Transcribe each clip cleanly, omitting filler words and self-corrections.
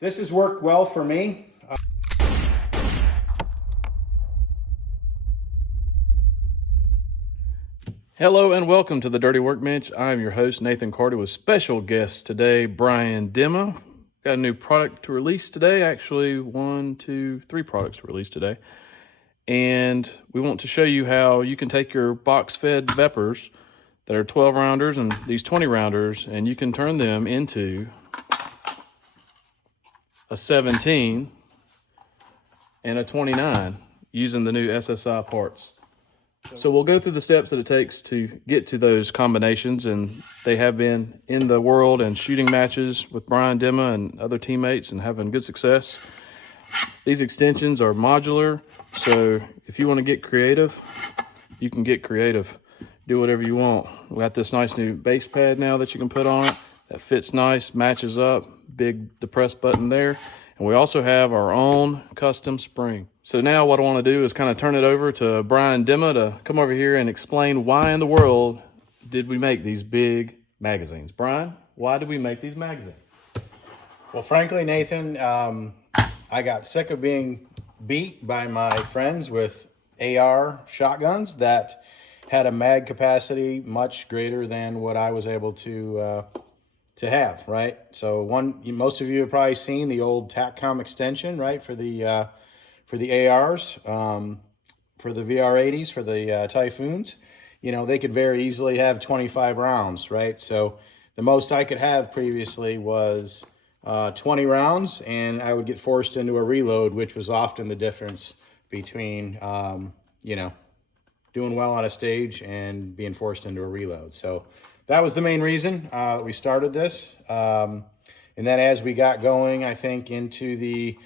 This has worked well for me. Hello and welcome to the Dirty Workbench. I'm your host, Nathan Carter, with special guest today, Brian Dimma. Got a new product to release today. Actually, 3 products to release today. And we want to show you how you can take your box-fed Veprs that are 12 rounders and these 20 rounders, and you can turn them into a 17 and a 29 using the new SSI parts. So we'll go through the steps that it takes to get to those combinations, and they have been in the world and shooting matches with Brian Dimma and other teammates and having good success. These extensions are modular, so if you want to get creative, you can get creative. Do whatever you want. We got this nice new base pad now that you can put on it that fits nice, matches up, big depress button there. And we also have our own custom spring. So now what I want to do is kind of turn it over to Brian Dimma to come over here and explain why in the world did we make these big magazines. Brian, why did we make these magazines? Well, frankly, Nathan, I got sick of being beat by my friends with AR shotguns that had a mag capacity much greater than what I was able to have, right? So most of you have probably seen the old TACCOM extension, right, for the ARs, for the VR80s, for the Typhoons. You know, they could very easily have 25 rounds, right? So the most I could have previously was 20 rounds, and I would get forced into a reload, which was often the difference between, you know, doing well on a stage and being forced into a reload. So that was the main reason we started this. And then as we got going, I think, into the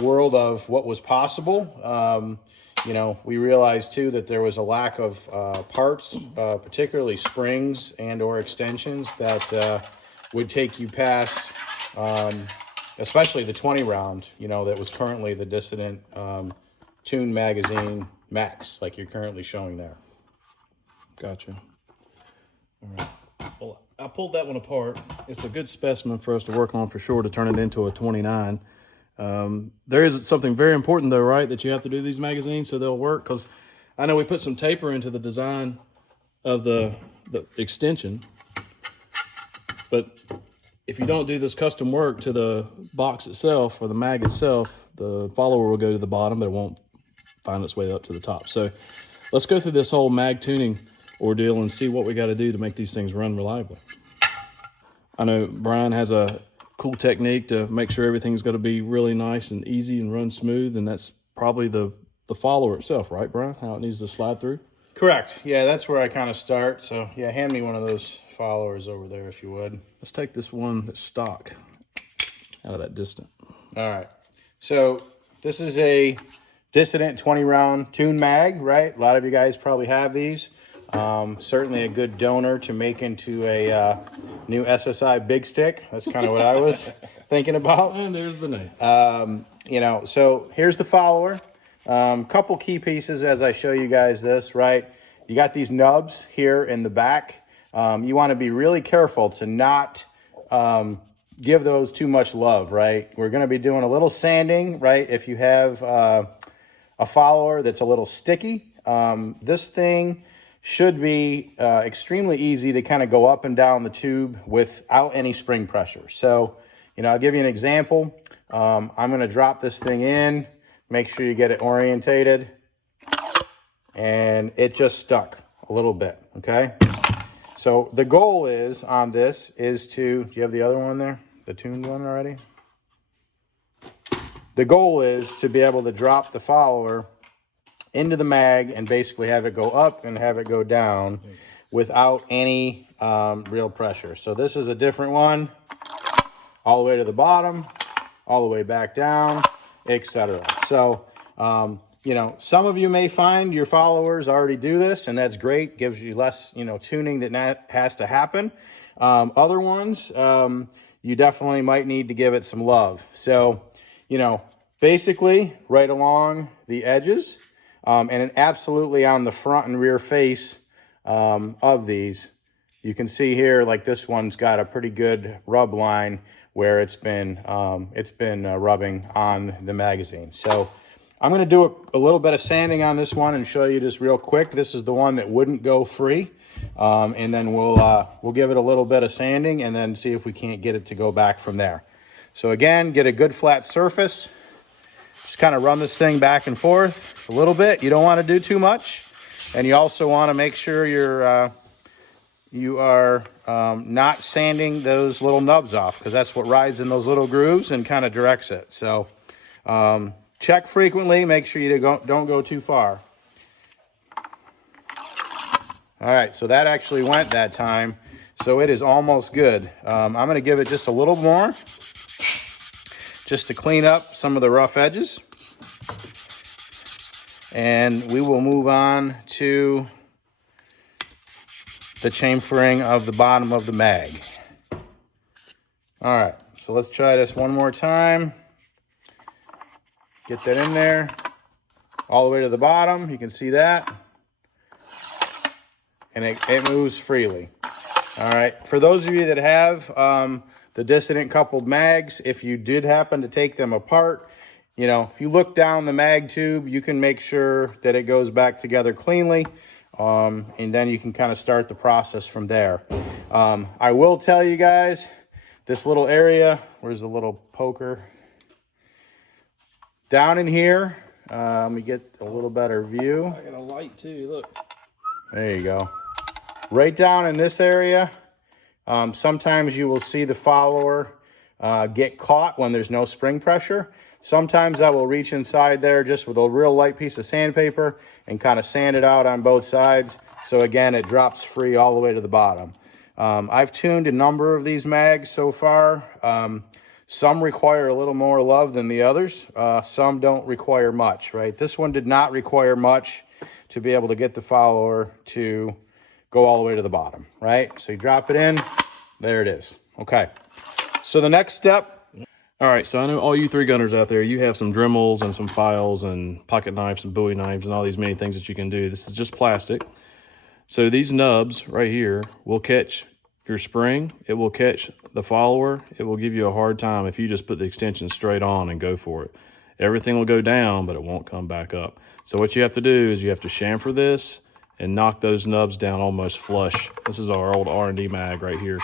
world of what was possible, you know, we realized too that there was a lack of parts, particularly springs and or extensions that would take you past, especially the 20 round, you know, that was currently the Dissident Tune Magazine Max, like you're currently showing there. Gotcha. All right. Well, I pulled that one apart. It's a good specimen for us to work on for sure to turn it into a 29. There is something very important though, right, that you have to do these magazines so they'll work, because I know we put some taper into the design of the extension, but if you don't do this custom work to the box itself or the mag itself, the follower will go to the bottom, but it won't find its way up to the top. So let's go through this whole mag tuning ordeal and see what we got to do to make these things run reliably. I know Brian has a cool technique to make sure everything's going to be really nice and easy and run smooth, and that's probably the follower itself, right, Brian? How it needs to slide through? Correct. Yeah, that's where I kind of start. So yeah, hand me one of those followers over there if you would. Let's take this one that's stock out of that Distant. All right. So this is a Dissident 20 round tune mag, right? A lot of you guys probably have these. Certainly a good donor to make into a new SSI big stick. That's kind of what I was thinking about. And there's the name. You know, so here's the follower. Couple key pieces as I show you guys this, right? You got these nubs here in the back. You want to be really careful to not give those too much love, right? We're going to be doing a little sanding, right? If you have a follower that's a little sticky, this thing should be extremely easy to kind of go up and down the tube without any spring pressure. So, you know, I'll give you an example. I'm going to drop this thing in, make sure you get it orientated, and it just stuck a little bit, okay? So the goal is on this is to, do you have the other one there? The tuned one already? The goal is to be able to drop the follower into the mag and basically have it go up and have it go down without any real pressure. So this is a different one, all the way to the bottom, all the way back down, etc. So, you know, some of you may find your followers already do this, and that's great. Gives you less, you know, tuning that has to happen. Other ones, you definitely might need to give it some love. So, you know, basically right along the edges, and absolutely on the front and rear face of these, you can see here, like this one's got a pretty good rub line where it's been rubbing on the magazine. So I'm going to do a little bit of sanding on this one and show you just real quick. This is the one that wouldn't go free, and then we'll give it a little bit of sanding and then see if we can't get it to go back from there. So again, get a good flat surface. Just kind of run this thing back and forth a little bit. You don't want to do too much, and you also want to make sure you are not sanding those little nubs off, because that's what rides in those little grooves and kind of directs it. So check frequently, make sure you don't go too far. All right, so that actually went that time, so it is almost good. I'm going to give it just a little more, just to clean up some of the rough edges. And we will move on to the chamfering of the bottom of the mag. All right, so let's try this one more time. Get that in there, all the way to the bottom. You can see that. And it moves freely. All right, for those of you that have the dissident coupled mags, if you did happen to take them apart, you know, if you look down the mag tube, you can make sure that it goes back together cleanly. And then you can kind of start the process from there. I will tell you guys, this little area, where's the little poker? Down in here, let me get a little better view. I got a light too, look. There you go. Right down in this area, sometimes you will see the follower get caught when there's no spring pressure. Sometimes I will reach inside there just with a real light piece of sandpaper and kind of sand it out on both sides. So again, it drops free all the way to the bottom. I've tuned a number of these mags so far. Some require a little more love than the others. Some don't require much, right? This one did not require much to be able to get the follower to go all the way to the bottom, right? So you drop it in, there it is. Okay, so the next step. All right, so I know all you three gunners out there, you have some Dremels and some files and pocket knives and Bowie knives and all these many things that you can do. This is just plastic. So these nubs right here will catch your spring. It will catch the follower. It will give you a hard time if you just put the extension straight on and go for it. Everything will go down, but it won't come back up. So what you have to do is you have to chamfer this and knock those nubs down almost flush. This is our old R&D mag right here.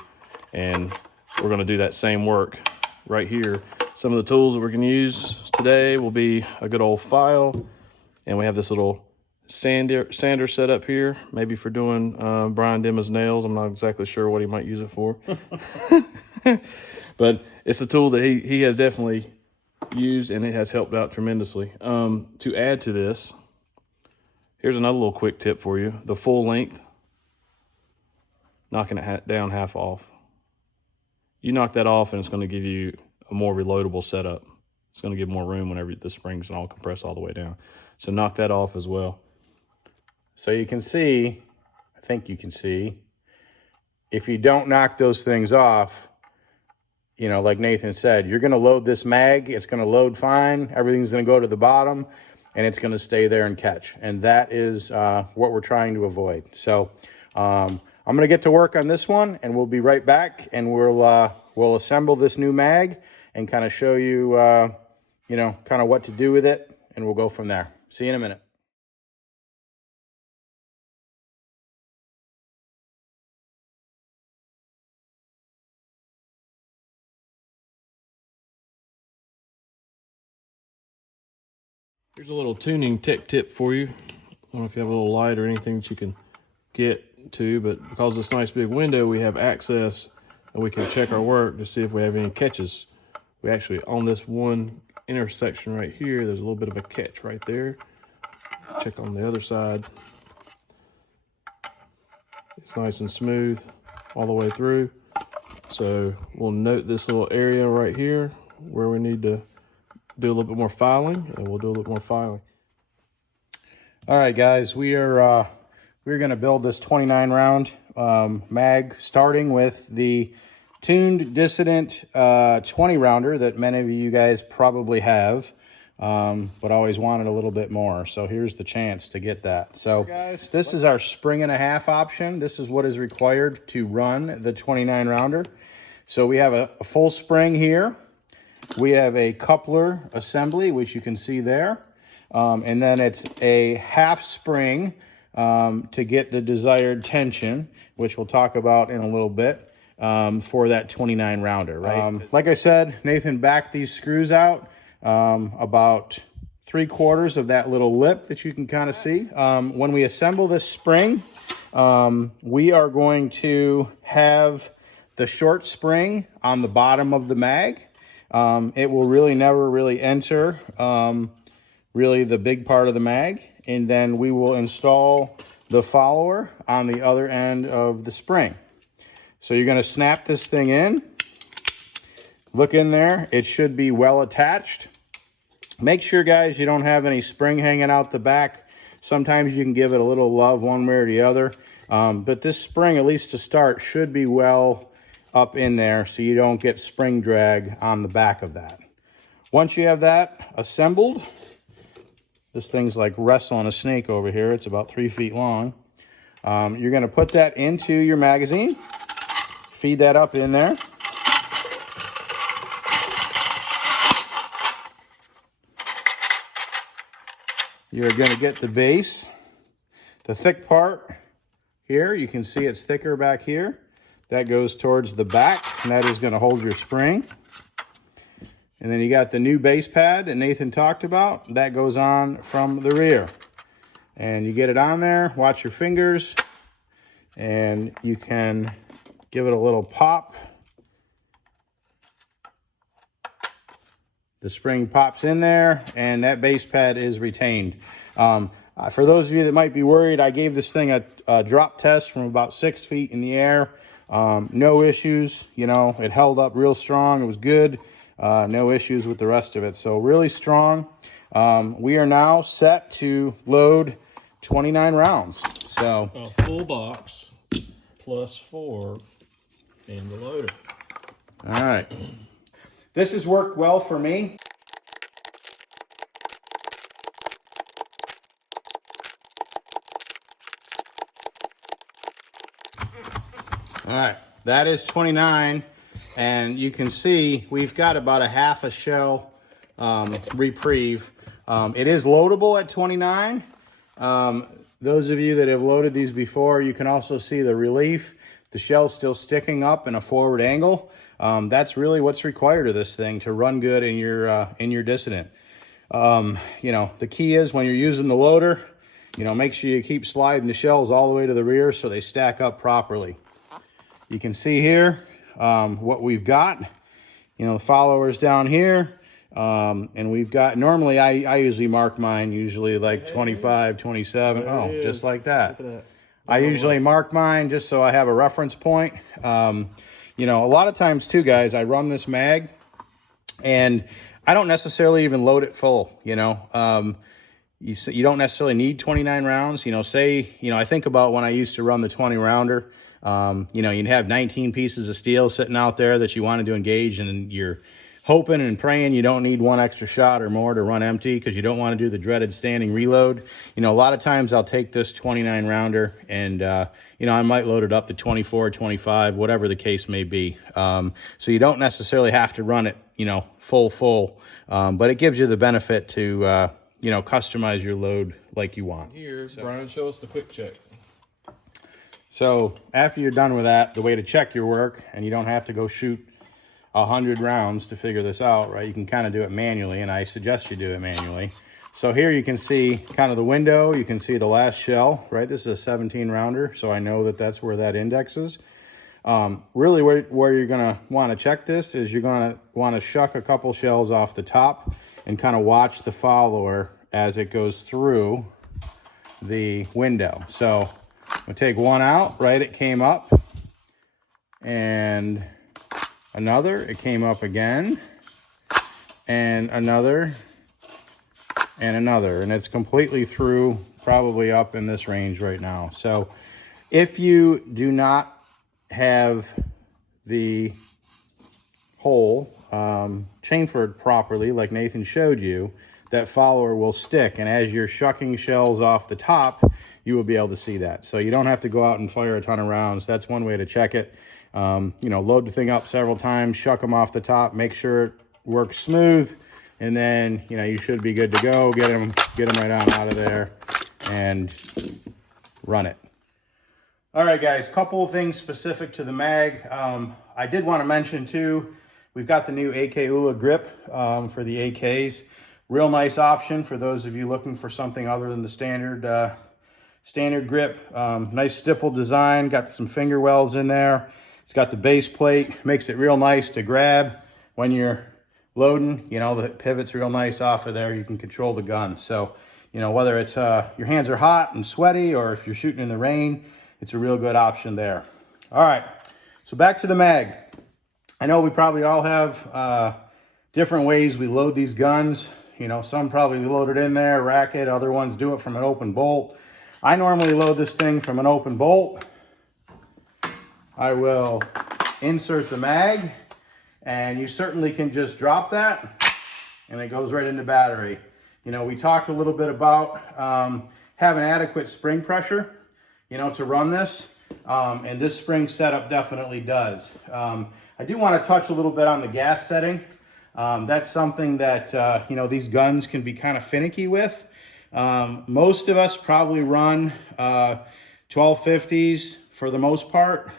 And we're gonna do that same work right here. Some of the tools that we're gonna use today will be a good old file, and we have this little sander set up here, maybe for doing Brian Dimma's nails. I'm not exactly sure what he might use it for. But it's a tool that he has definitely used, and it has helped out tremendously. To add to this, here's another little quick tip for you. The full length, knocking it down half off. You knock that off and it's going to give you a more reloadable setup. It's going to give more room whenever the springs all compress all the way down. So knock that off as well. So you can see, I think you can see, if you don't knock those things off, you know, like Nathan said, you're going to load this mag. It's going to load fine. Everything's going to go to the bottom, and it's going to stay there and catch. And that is what we're trying to avoid. So I'm going to get to work on this one, and we'll be right back, and we'll assemble this new mag and kind of show you, you know, kind of what to do with it, and we'll go from there. See you in a minute. Here's a little tuning tech tip for you. I don't know if you have a little light or anything that you can get to, but because of this nice big window, we have access and we can check our work to see if we have any catches. We actually, on this one intersection right here, there's a little bit of a catch right there. Check on the other side. It's nice and smooth all the way through. So we'll note this little area right here where we need to do a little bit more filing, and we'll do a little more filing. All right, guys, we're going to build this 29 round mag, starting with the tuned dissident 20 rounder that many of you guys probably have, but always wanted a little bit more. So here's the chance to get that. So guys, this is our 1.5 spring option. This is what is required to run the 29 rounder. So we have a full spring here. We have a coupler assembly, which you can see there. And then it's a half spring to get the desired tension, which we'll talk about in a little bit, for that 29 rounder, right? Like I said, Nathan backed these screws out about 3/4 of that little lip that you can kind of see. When we assemble this spring, we are going to have the short spring on the bottom of the mag. It will really never really enter really the big part of the mag, and then we will install the follower on the other end of the spring. So you're going to snap this thing in. Look in there. It should be well attached. Make sure, guys, you don't have any spring hanging out the back. Sometimes you can give it a little love one way or the other. But this spring, at least to start, should be well up in there so you don't get spring drag on the back of that. Once you have that assembled, this thing's like wrestling a snake over here. It's about 3 feet long. You're going to put that into your magazine. Feed that up in there. You're going to get the base. The thick part here, you can see it's thicker back here. That goes towards the back, and that is going to hold your spring. And then you got the new base pad that Nathan talked about. That goes on from the rear. And you get it on there, watch your fingers, and you can give it a little pop. The spring pops in there, and that base pad is retained. For those of you that might be worried, I gave this thing a drop test from about 6 feet in the air. No issues, you know, it held up real strong. It was good. No issues with the rest of it. So really strong. We are now set to load 29 rounds. So a full box plus 4 in the loader. All right. This has worked well for me. All right, that is 29, and you can see we've got about a half a shell reprieve. It is loadable at 29. Those of you that have loaded these before, you can also see the relief. The shell's still sticking up in a forward angle. That's really what's required of this thing to run good in your dissident. You know, the key is when you're using the loader, you know, make sure you keep sliding the shells all the way to the rear so they stack up properly. You can see here what we've got. You know, the follower's down here. And we've got, normally I usually mark mine, usually like 25, 27. Oh, just like that. I usually mark mine just so I have a reference point. You know, a lot of times too, guys, I run this mag and I don't necessarily even load it full, you know. You don't necessarily need 29 rounds. You know, say, you know, I think about when I used to run the 20 rounder. You know, you'd have 19 pieces of steel sitting out there that you wanted to engage, and you're hoping and praying you don't need one extra shot or more to run empty because you don't want to do the dreaded standing reload. You know, a lot of times I'll take this 29 rounder and, you know, I might load it up to 24, 25, whatever the case may be. So you don't necessarily have to run it, you know, full, but it gives you the benefit to, you know, customize your load like you want. Here, Brian, show us the quick check. So after you're done with that, the way to check your work, and you don't have to go shoot 100 rounds to figure this out, right? You can kind of do it manually, and I suggest you do it manually. So here you can see kind of the window. You can see the last shell, right? This is a 17 rounder, so I know that that's where that index is. Really where you're going to want to check this is you're going to want to shuck a couple shells off the top and kind of watch the follower as it goes through the window. So we'll take one out, right? It came up, and another, it came up again, and another, and another, and it's completely through, probably up in this range right now. So if you do not have the hole chamfered properly, like Nathan showed you, that follower will stick. And as you're shucking shells off the top, you will be able to see that. So you don't have to go out and fire a ton of rounds. That's one way to check it. You know, load the thing up several times, shuck them off the top, make sure it works smooth, and then, you know, you should be good to go. Get them right on out of there and run it. All right, guys, couple of things specific to the mag. I did want to mention too, we've got the new AK ULA grip for the AKs. Real nice option for those of you looking for something other than the standard grip. Nice stipple design, got some finger wells in there. It's got the base plate, makes it real nice to grab when you're loading. You know, the pivot's real nice off of there. You can control the gun. So, you know, whether it's your hands are hot and sweaty or if you're shooting in the rain, it's a real good option there. All right, so back to the mag. I know we probably all have different ways we load these guns. You know, some probably load it in there, rack it. Other ones do it from an open bolt. I normally load this thing from an open bolt. I will insert the mag, and you certainly can just drop that, and it goes right into battery. You know, we talked a little bit about having adequate spring pressure, you know, to run this, and this spring setup definitely does. I do want to touch a little bit on the gas setting. That's something that, you know, these guns can be kind of finicky with. Most of us probably run 1250s for the most part.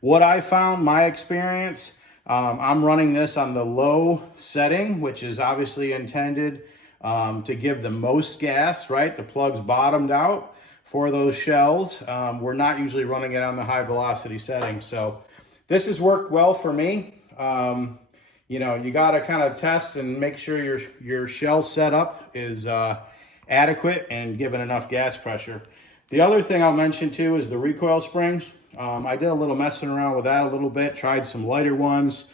What I found, my experience, I'm running this on the low setting, which is obviously intended to give the most gas, right? The plug's bottomed out for those shells. We're not usually running it on the high velocity setting. So this has worked well for me. You know, you got to kind of test and make sure your shell setup is adequate and given enough gas pressure. The other thing I'll mention too is the recoil springs. I did a little messing around with that a little bit, tried some lighter ones.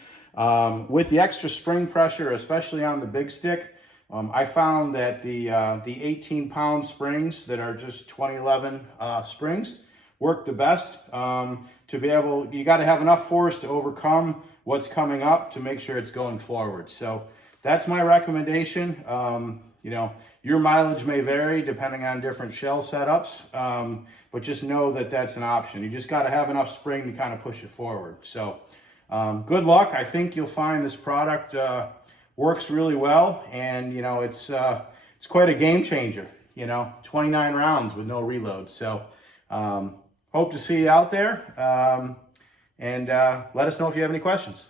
With the extra spring pressure, especially on the big stick, I found that the 18-pound springs that are just 2011 springs work the best. To be able, you got to have enough force to overcome what's coming up to make sure it's going forward. So that's my recommendation. You know, your mileage may vary depending on different shell setups, but just know that that's an option. You just got to have enough spring to kind of push it forward. So good luck. I think you'll find this product works really well, and you know, it's quite a game changer. You know, 29 rounds with no reload. So hope to see you out there, and let us know if you have any questions.